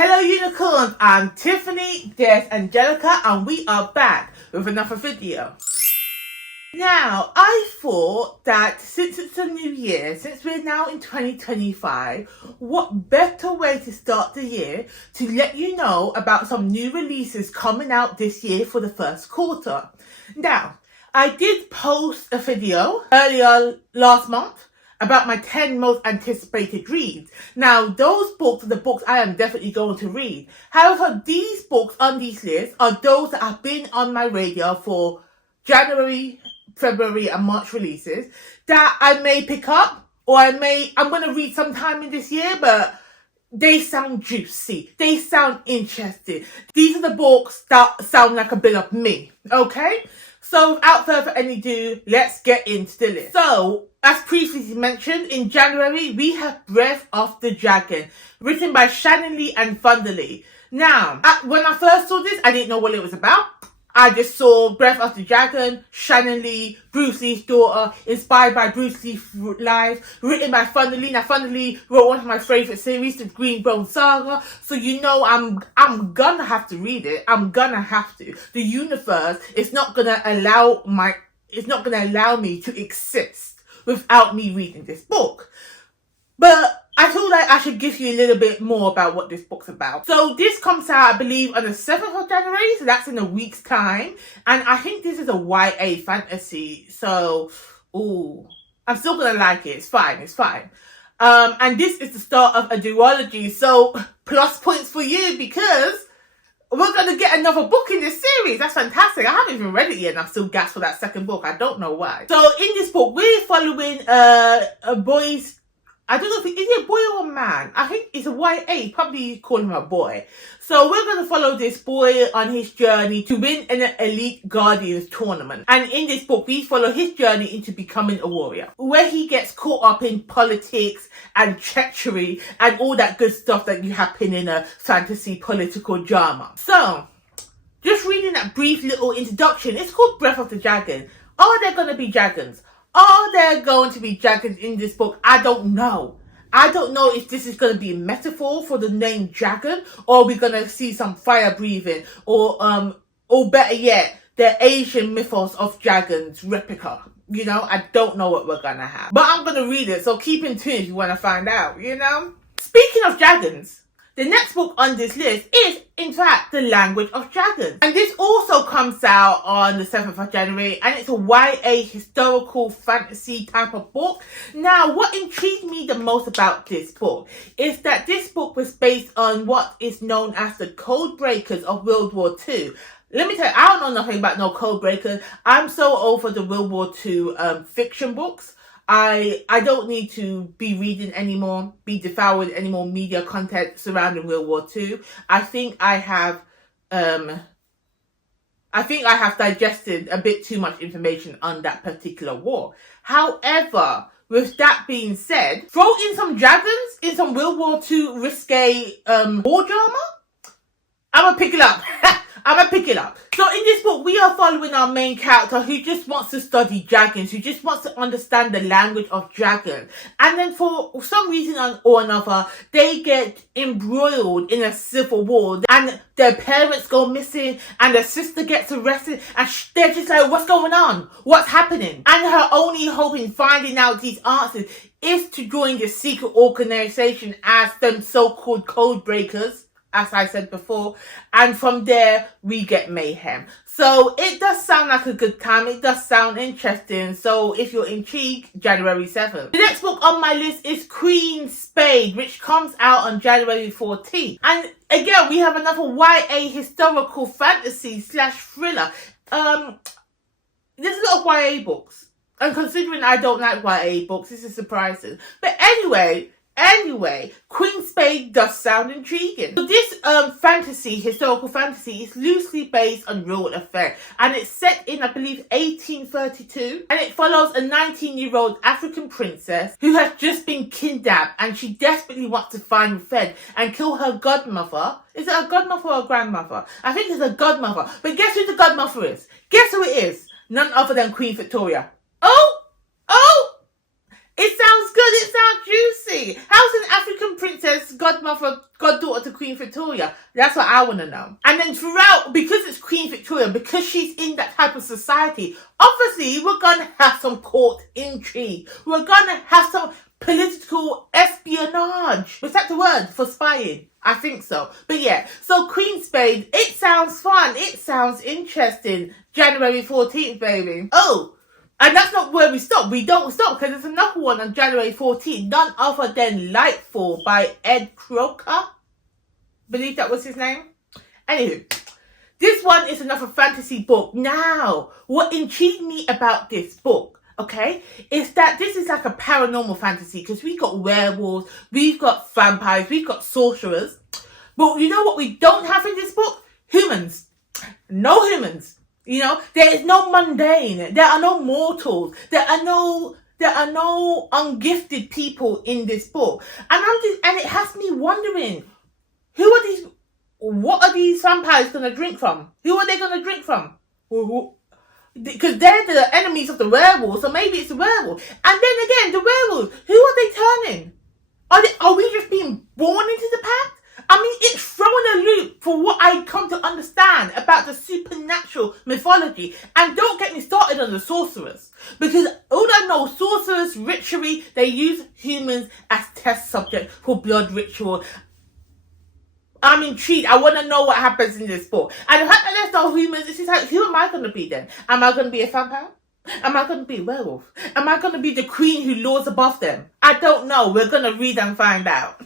Hello unicorns, I'm Tiffany, there's Angelica, and we are back with another video. Now, I thought that since it's a new year, since we're now in 2025, what better way to start the year to let you know about some new releases coming out this year for the first quarter. Now, I did post a video earlier last month about my 10 most anticipated reads. Now, those books are the books I am definitely going to read. However, these books on these lists are those that have been on my radar for January, February and March releases that I may pick up or I'm going to read sometime in this year, but they sound juicy. They sound interesting. These are the books that sound like a bit of me, okay? So without further ado, let's get into the list. So, as previously mentioned, in January, we have Breath of the Dragon, written by Shannon and Fonda. Now, when I first saw this, I didn't know what it was about. I just saw Breath of the Dragon, Shannon Lee, Bruce Lee's daughter, inspired by Bruce Lee's life, written by Fonda. Now, Fonda wrote one of my favourite series, the Green Bone Saga, so you know I'm gonna have to read it. I'm gonna have to. The universe is not gonna allow me to exist without me reading this book. But I feel like I should give you a little bit more about what this book's about. So this comes out, I believe, on the 7th of January, so that's in a week's time. And I think this is a YA fantasy, so, I'm still gonna like it. It's fine. And this is the start of a duology, so plus points for you because we're going to get another book in this series. That's fantastic. I haven't even read it yet and I'm still gassed for that second book. I don't know why. So in this book, we're following a boy's, I don't know if is it a boy or a man? I think it's a YA, probably call him a boy. So we're going to follow this boy on his journey to win an Elite Guardians tournament. And in this book, we follow his journey into becoming a warrior, where he gets caught up in politics and treachery and all that good stuff that you happen in a fantasy political drama. So, just reading that brief little introduction, it's called Breath of the Dragon. Are there going to be dragons? Are there going to be dragons in this book? I don't know. I don't know if this is going to be a metaphor for the name dragon, or we're going to see some fire breathing, or better yet, the Asian mythos of dragons replica. You know, I don't know what we're going to have. But I'm going to read it, so keep in tune if you want to find out, you know. Speaking of dragons, the next book on this list is, in fact, The Language of Dragons. And this also comes out on the 7th of January, and it's a YA historical fantasy type of book. Now, what intrigued me the most about this book is that this book was based on what is known as the code breakers of World War II. Let me tell you, I don't know nothing about no code breakers. I'm so over the World War II fiction books. I don't need to be reading anymore, be devouring any more media content surrounding World War II. I think I have digested a bit too much information on that particular war. However, with that being said, throw in some dragons in some World War II risque war drama. I'm gonna pick it up. So in this book, we are following our main character who just wants to study dragons, who just wants to understand the language of dragons. And then for some reason or another, they get embroiled in a civil war. And their parents go missing and their sister gets arrested. And they're just like, what's going on? What's happening? And her only hope in finding out these answers is to join this secret organization as them so-called code breakers, as I said before, and from there we get mayhem. So it does sound like a good time. It does sound interesting. So if you're intrigued, January 7th. The next book on my list is Queen Spade, which comes out on January 14th. And again, we have another YA historical fantasy / thriller. There's a lot of YA books, and considering I don't like YA books, this is surprising. But anyway, Queen Spade does sound intriguing. So this historical fantasy is loosely based on real affair, and it's set in, I believe, 1832, and it follows a 19-year-old African princess who has just been kidnapped, and she desperately wants to find Fed and kill her godmother. Is it a godmother or a grandmother? I think it's a godmother. But guess who the godmother is? Guess who it is? None other than Queen Victoria. Oh! It sounds good. It sounds juicy. Exactly. How's an African princess godmother, goddaughter to Queen Victoria? That's what I want to know. And then throughout, because it's Queen Victoria, because she's in that type of society, obviously we're going to have some court intrigue. We're going to have some political espionage. Was that the word for spying? I think so. But yeah, so Queen Spade, it sounds fun. It sounds interesting. January 14th, baby. Oh, and that's not where we stop. We don't stop because there's another one on January 14th. None other than LIGHTFALL by ED CROCKER. Believe that was his name. Anywho, this one is another fantasy book. Now, what intrigued me about this book, okay, is that this is like a paranormal fantasy because we've got werewolves, we've got vampires, we've got sorcerers. But you know what we don't have in this book? Humans. No humans. You know, there is no mundane. There are no mortals. There are no ungifted people in this book. And it has me wondering, who are these? What are these vampires going to drink from? Who are they going to drink from? Because they're the enemies of the werewolves, so maybe it's the werewolf. And then again, the werewolves, who are they turning? Are we just being born into the pact? I mean, it's throwing a loop for what I come to understand about the supernatural mythology. And don't get me started on the sorcerers. Because all I know, sorcerers, ritually, they use humans as test subjects for blood ritual. I'm intrigued. I want to know what happens in this book. And the fact that there's no humans, it's just like, who am I going to be then? Am I going to be a vampire? Am I going to be a werewolf? Am I going to be the queen who lords above them? I don't know. We're going to read and find out.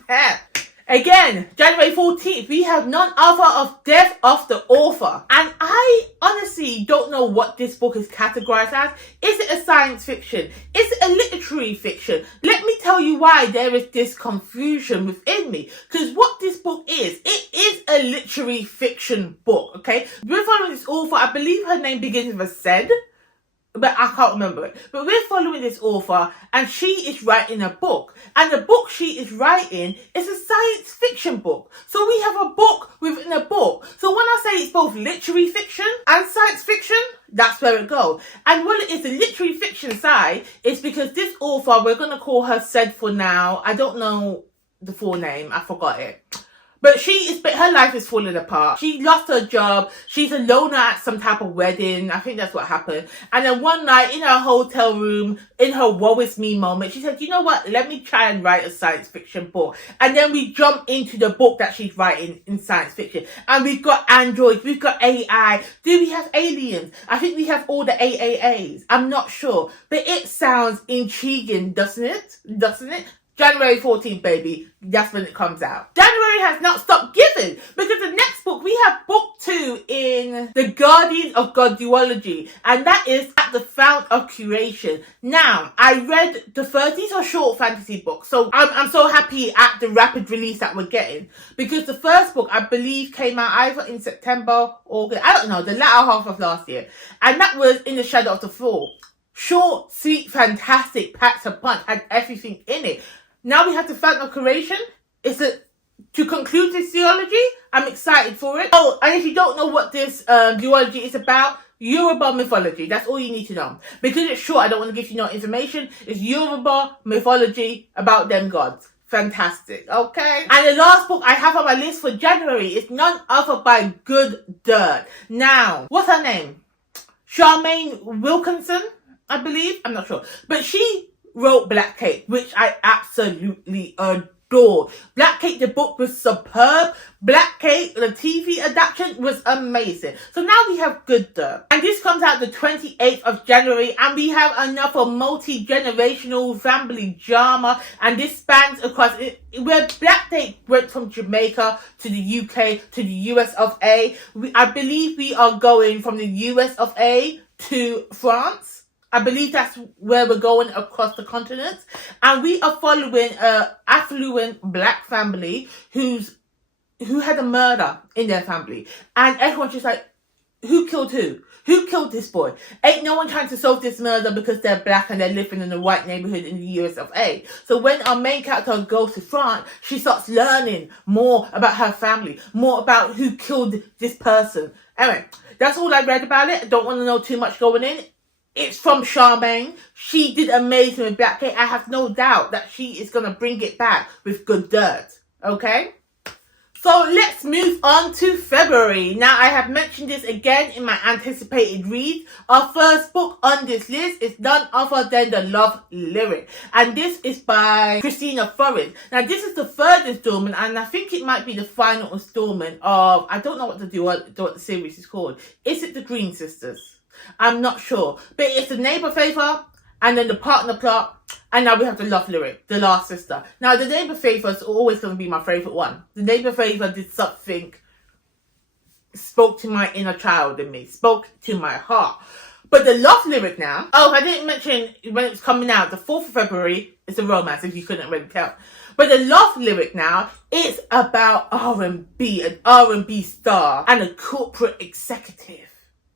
Again, January 14th, we have none other of Death of the Author. And I honestly don't know what this book is categorized as. Is it a science fiction? Is it a literary fiction? Let me tell you why there is this confusion within me. Because what this book is, it is a literary fiction book, okay? We're following this author, I believe her name begins with a Z. But I can't remember it. But we're following this author and she is writing a book. And the book she is writing is a science fiction book. So we have a book within a book. So when I say it's both literary fiction and science fiction, that's where it goes. And when it is the literary fiction side, it's because this author, we're going to call her Said for now. I don't know the full name. I forgot it. But her life is falling apart. She lost her job. She's a loner at some type of wedding. I think that's what happened. And then one night in her hotel room, in her woe is me moment, she said, you know what? Let me try and write a science fiction book. And then we jump into the book that she's writing in science fiction. And we've got androids. We've got AI. Do we have aliens? I think we have all the AAAs. I'm not sure. But it sounds intriguing, doesn't it? Doesn't it? January 14th, baby. That's when it comes out. January has not stopped giving because the next book, we have book 2 in The Guardian of God Duology, and that is At the Fount of Curation. Now, I read the first, these are short fantasy books, so I'm so happy at the rapid release that we're getting because the first book, I believe, came out either in September, August, I don't know, the latter half of last year, and that was In the Shadow of the Fall. Short, sweet, fantastic, packs a punch, had everything in it. Now we have the Fount of Curation. To conclude this duology, I'm excited for it. Oh, and if you don't know what this duology is about, Yoruba mythology. That's all you need to know. Because it's short, I don't want to give you no information. It's Yoruba mythology about them gods. Fantastic, okay? And the last book I have on my list for January is none other by Good Dirt. Now, what's her name? Charmaine Wilkerson, I believe. I'm not sure. But she wrote Black Cake, which I absolutely adore. Black Cake, the book was superb. Black Cake, the TV adaptation was amazing. So now we have Good Dirt. And this comes out the 28th of January. And we have another multi-generational family drama. And this spans across where Black Cake went from Jamaica to the UK to the US of A. I believe we are going from the US of A to France. I believe that's where we're going across the continent. And we are following an affluent black family who had a murder in their family. And everyone's just like, who killed who? Who killed this boy? Ain't no one trying to solve this murder because they're black and they're living in a white neighborhood in the US of A. So when our main character goes to France, she starts learning more about her family, more about who killed this person. Anyway, that's all I read about it. I don't want to know too much going in. It's from Charmaine. She did amazing with Black Gate. I have no doubt that she is going to bring it back with good dirt. Okay? So let's move on to February. Now, I have mentioned this again in my anticipated read. Our first book on this list is none other than The Love Lyric. And this is by Kristina. Now, this is the third installment, and I think it might be the final installment of, I don't know what the series is called. Is it the Green Sisters? I'm not sure. But it's the neighbor favor, and then the partner plot, and now we have the love lyric, the last sister. Now, the neighbor favor is always going to be my favourite one. The neighbor favor did something, spoke to my inner child in me, spoke to my heart. But the love lyric now, I didn't mention when it's coming out, the 4th of February, it's a romance, if you couldn't really tell. But the love lyric now is about R&B, an R&B star, and a corporate executive.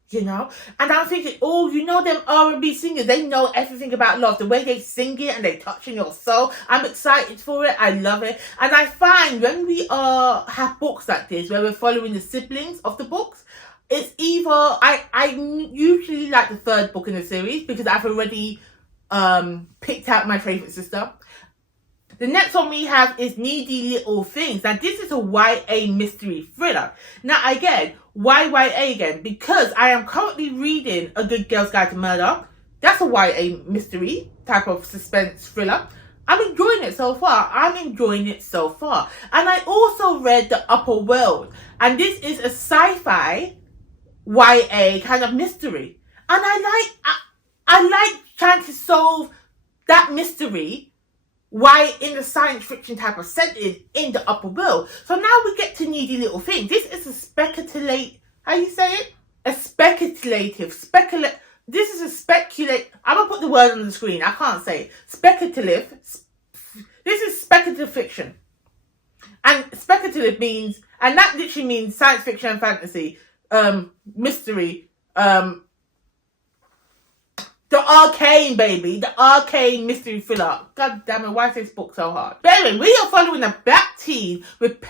You know, and I'm thinking, oh, you know them R&B singers, they know everything about love, the way they sing it and they touch in your soul. I'm excited for it. I love it. And I find when we have books like this where we're following the siblings of the books, it's either I usually like the third book in the series because I've already picked out my favorite sister. The next one we have is Nnedi Little Things. Now, this is a YA mystery thriller. Now, again, why YA again? Because I am currently reading A Good Girl's Guide to Murder. That's a YA mystery type of suspense thriller. I'm enjoying it so far. And I also read The Upper World. And this is a sci-fi YA kind of mystery. And I like trying to solve that mystery why in the science fiction type of setting in the upper world. So now we get to Nnedi Little Thing. This is a speculative, I'm gonna put the word on the screen, I can't say it. Speculative. This is speculative fiction. And speculative means, and that literally means science fiction and fantasy, mystery, the arcane, baby. The arcane mystery thriller. God damn it, why is this book so hard? But anyway, we are following a black teen with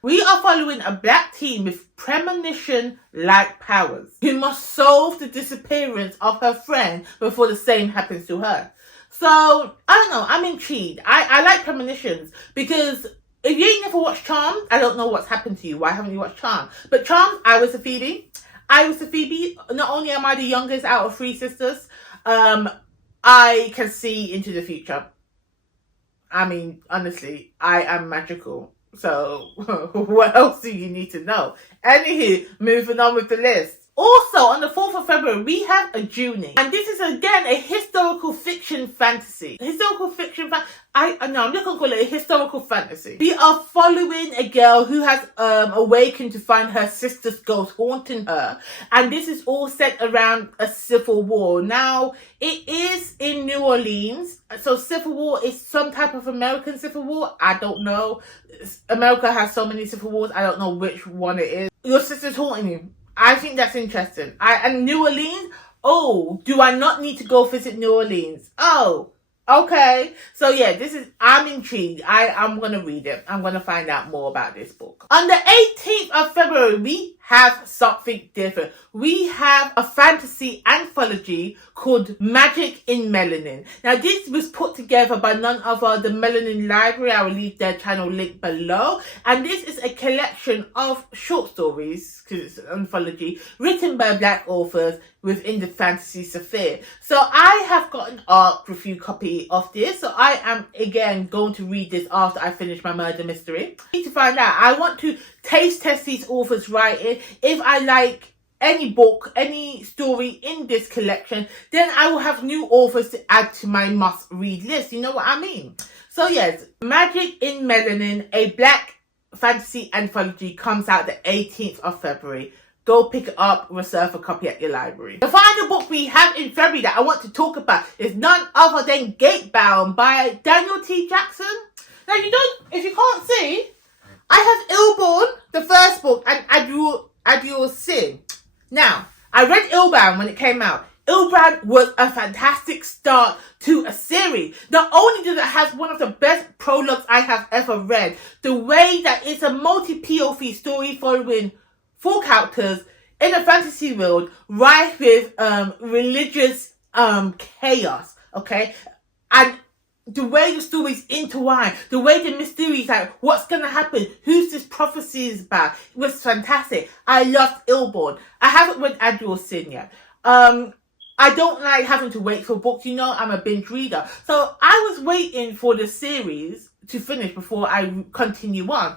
We are following a black teen with premonition-like powers who must solve the disappearance of her friend before the same happens to her. So, I don't know, I'm intrigued. I like premonitions because if you ain't never watched Charmed, I don't know what's happened to you. Why haven't you watched Charmed? But Charmed, I was a Phoebe. Not only am I the youngest out of 3 sisters, I can see into the future. I mean, honestly, I am magical. So, what else do you need to know? Anywho, moving on with the list. Also, on the 4th of February, we have a JUNIE. And this is, again, a historical fiction fantasy. I'm just going to call it a historical fantasy. We are following a girl who has awakened to find her sister's ghost haunting her. And this is all set around a civil war. Now, it is in New Orleans. So civil war is some type of American civil war. I don't know. America has so many civil wars. I don't know which one it is. Your sister's haunting you. I think that's interesting. And New Orleans? Oh, do I not need to go visit New Orleans? Oh, okay. So yeah, I'm intrigued. I'm going to read it. I'm going to find out more about this book. On the 18th of February, we have something different. We have a fantasy anthology called Magic in Melanin. Now, this was put together by none other than the Melanin Library. I will leave their channel link below. And this is a collection of short stories, because it's an anthology, written by black authors within the fantasy sphere. So I have got an art review copy of this. So I am, again, going to read this after I finish my murder mystery. I need to find out. I want to taste test these authors' writing. If I like any book, any story in this collection, then I will have new authors to add to my must-read list. You know what I mean? So yes, Magic in Melanin, a black fantasy anthology, comes out the 18th of February. Go pick it up, reserve a copy at your library. The final book we have in February that I want to talk about is none other than GATEBOUND by Daniel T. Jackson. Now, if you can't see, I have Illborn, the first book, and Adieu Sin. Now, I read Illbound when it came out. Illbound was a fantastic start to a series. Not only does it have one of the best prologues I have ever read, the way that it's a multi-POV story following 4 characters in a fantasy world rife with religious chaos, okay? And the way the stories intertwine, the way the mysteries, like what's gonna happen, who's this prophecy is about, it was fantastic. I loved Illborn. I haven't read Admiral Sin yet. I don't like having to wait for books, you know, I'm a binge reader. So I was waiting for the series to finish before I continue on.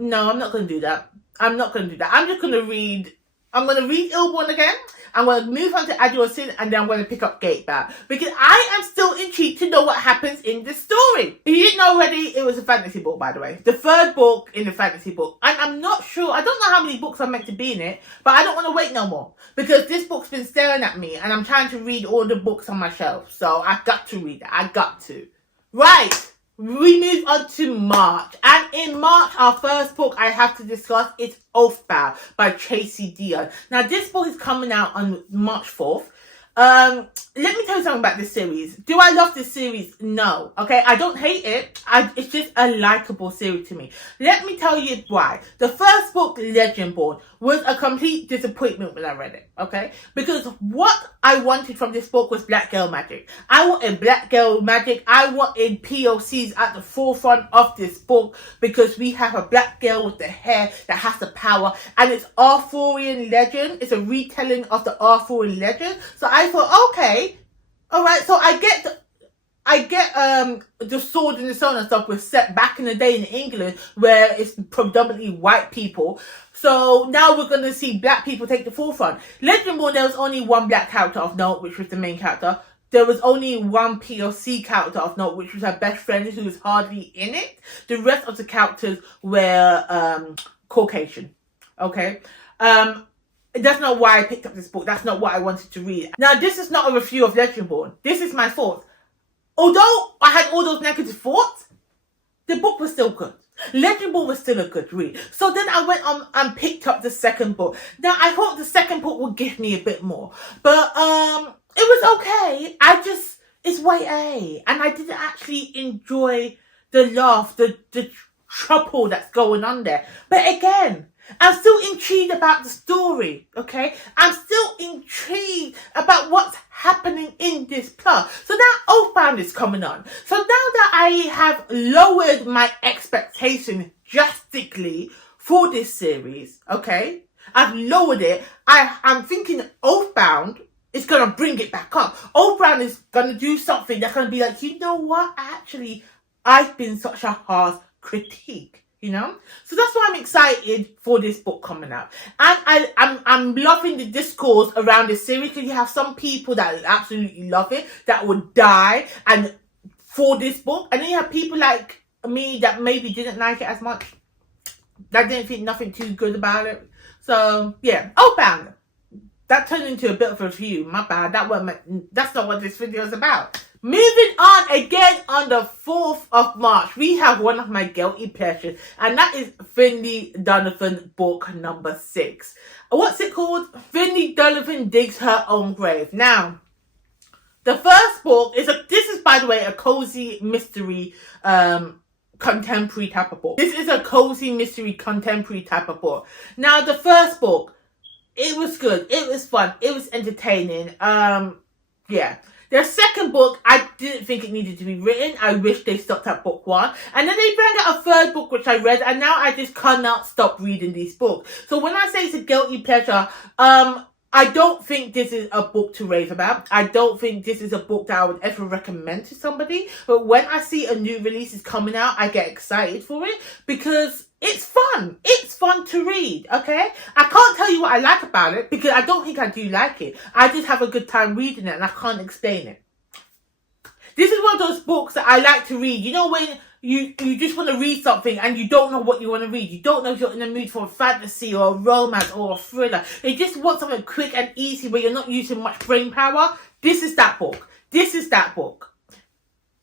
No, I'm not gonna do that. I'm not gonna do that. I'm just gonna read, I'm gonna read Illborn again. I'm going to move on to Admiral Sin, and then I'm going to pick up GATEBOUND. Because I am still intrigued to know what happens in the story. If you didn't know already, it was a fantasy book, by the way. The third book in the fantasy book. And I'm not sure, I don't know how many books are meant to be in it, but I don't want to wait no more. Because this book's been staring at me, and I'm trying to read all the books on my shelf. So I've got to read it. I got to. Right. We move on to March. And in March, our first book I have to discuss is OATHBOUND by Tracey DEON. Now, this book is coming out on March 4th. Let me tell you something about this series. Do I love this series? No. Okay, I don't hate it. It's just a likable series to me. Let me tell you why. The first book, Legendborn, was a complete disappointment when I read it. Okay, because what I wanted from this book was black girl magic. I wanted black girl magic. I wanted POCs at the forefront of this book because we have a black girl with the hair that has the power, and it's Arthurian legend. It's a retelling of the Arthurian legend. So I thought, okay, all right. So I get the sword and the stone and stuff was set back in the day in England where it's predominantly white people. So now we're going to see black people take the forefront. Legendborn, there was only one black character of note, which was the main character. There was only one POC character of note, which was her best friend, who was hardly in it. The rest of the characters were Caucasian. Okay? That's not why I picked up this book. That's not what I wanted to read. Now, this is not a review of Legendborn. This is my thoughts. Although I had all those negative thoughts, the book was still good. Legendborn was still a good read. So then I went on and picked up the second book. Now, I thought the second book would give me a bit more. But it was okay. It's YA. And I didn't actually enjoy the laugh, the trouble that's going on there. But again, I'm still intrigued about the story, okay? I'm still intrigued about what's happening in this plot. So now OATHBOUND is coming on. So now that I have lowered my expectation drastically for this series, okay? I've lowered it. I'm thinking OATHBOUND is going to bring it back up. OATHBOUND is going to do something that's going to be like, you know what? Actually, I've been such a harsh critique. You know, so that's why I'm excited for this book coming out, and I'm loving the discourse around this series because you have some people that absolutely love it, that would die and for this book, and then you have people like me that maybe didn't like it as much, that didn't think nothing too good about it. So yeah, OATHBOUND. That turned into a bit of a review. My bad. That's not what this video is about. Moving on again on the 4th of March, we have one of my guilty pleasures, and that is Finlay Donovan book number 6. What's it called? Finlay Donovan Digs Her Own Grave. Now, the first book is this is, by the way, a cozy mystery contemporary type of book. This is a cozy mystery contemporary type of book. Now, the first book, it was good. It was fun. It was entertaining. Yeah. The second book, I didn't think it needed to be written. I wish they stopped at book 1. And then they brought out a third book, which I read. And now I just cannot stop reading these books. So when I say it's a guilty pleasure, I don't think this is a book to rave about. I don't think this is a book that I would ever recommend to somebody. But when I see a new release is coming out, I get excited for it because it's fun. It's fun to read, okay? I can't tell you what I like about it because I don't think I do like it. I just have a good time reading it and I can't explain it. This is one of those books that I like to read. You know when you just want to read something and you don't know what you want to read. You don't know if you're in the mood for a fantasy or a romance or a thriller. You just want something quick and easy where you're not using much brain power. This is that book. This is that book.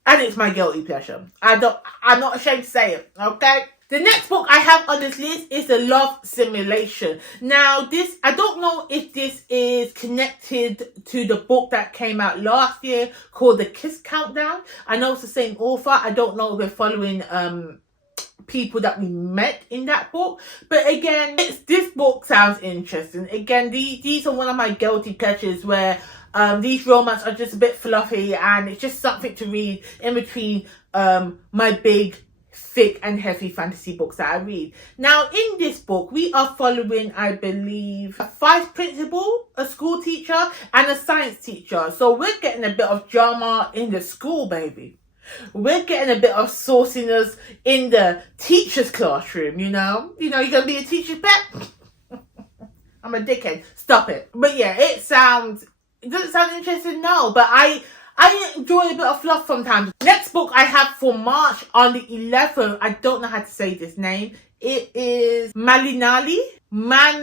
And it's my guilty pleasure. I'm not ashamed to say it, okay? The next book I have on this list is The Love Simulation. Now, I don't know if this is connected to the book that came out last year called The Kiss Countdown. I know it's the same author. I don't know if we're following people that we met in that book. But again, this book sounds interesting. Again, these are one of my guilty pleasures where these romance are just a bit fluffy and it's just something to read in between my big, thick and heavy fantasy books that I read. Now, in this book, we are following, I believe, a vice principal, a school teacher, and a science teacher. So we're getting a bit of drama in the school, baby. We're getting a bit of sauciness in the teacher's classroom, you know? You know, you're going to be a teacher's pet? I'm a dickhead. Stop it. But yeah, it doesn't sound interesting, no. But I enjoy a bit of fluff sometimes. Next book I have for March on the 11th. I don't know how to say this name. It is Malinali. Malinali.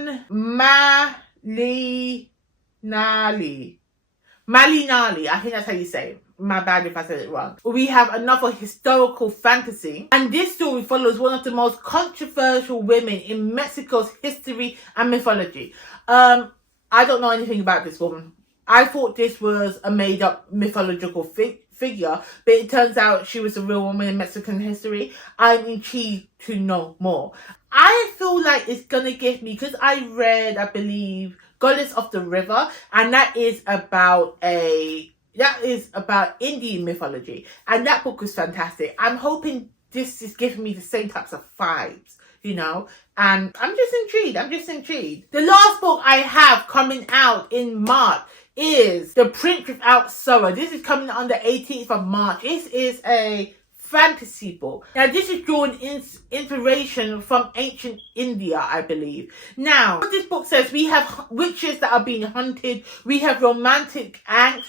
I think that's how you say it. My bad if I said it wrong. We have another historical fantasy, and this story follows one of the most controversial women in Mexico's history and mythology. I don't know anything about this woman. I thought this was a made-up mythological figure, but it turns out she was a real woman in Mexican history. I'm intrigued to know more. I feel like it's gonna give me, because I read, I believe, Goddess of the River, and that is about Indian mythology, and that book was fantastic. I'm hoping this is giving me the same types of vibes, you know, and I'm just intrigued. The last book I have coming out in March is The Prince Without Sorrow. This is coming on the 18th of March. This is a fantasy book. Now, this is drawing inspiration from ancient India, I believe. Now, what this book says, we have witches that are being hunted. We have romantic angst.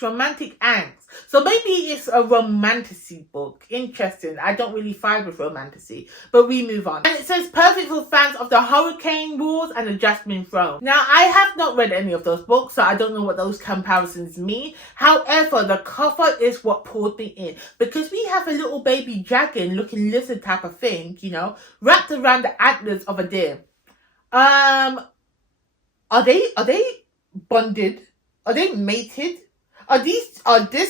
So maybe it's a romantasy book. Interesting. I don't really vibe with romantasy, but we move on. And it says perfect for fans of the Hurricane Wars and the Jasmine Throne. Now, I have not read any of those books, so I don't know what those comparisons mean. However, the cover is what pulled me in, because we have a little baby dragon looking lizard type of thing, you know, wrapped around the antlers of a deer. Are they bonded? Are they mated? This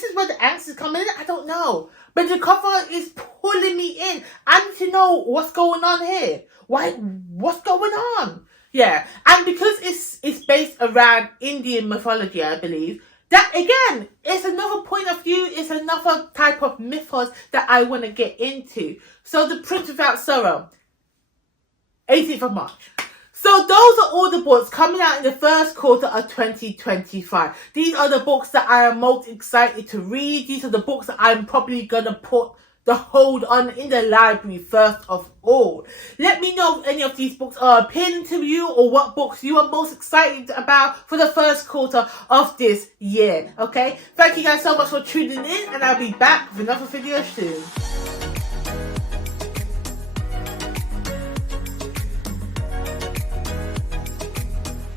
is where the angst is coming in? I don't know. But the cover is pulling me in. I need to know what's going on here. What's going on? Yeah. And because it's based around Indian mythology, I believe, that again, it's another point of view, it's another type of mythos that I want to get into. So The Prince Without Sorrow, 18th of March. So those are all the books coming out in the first quarter of 2025. These are the books that I am most excited to read. These are the books that I'm probably going to put the hold on in the library first of all. Let me know if any of these books are appealing to you, or what books you are most excited about for the first quarter of this year. Okay? Thank you guys so much for tuning in, and I'll be back with another video soon.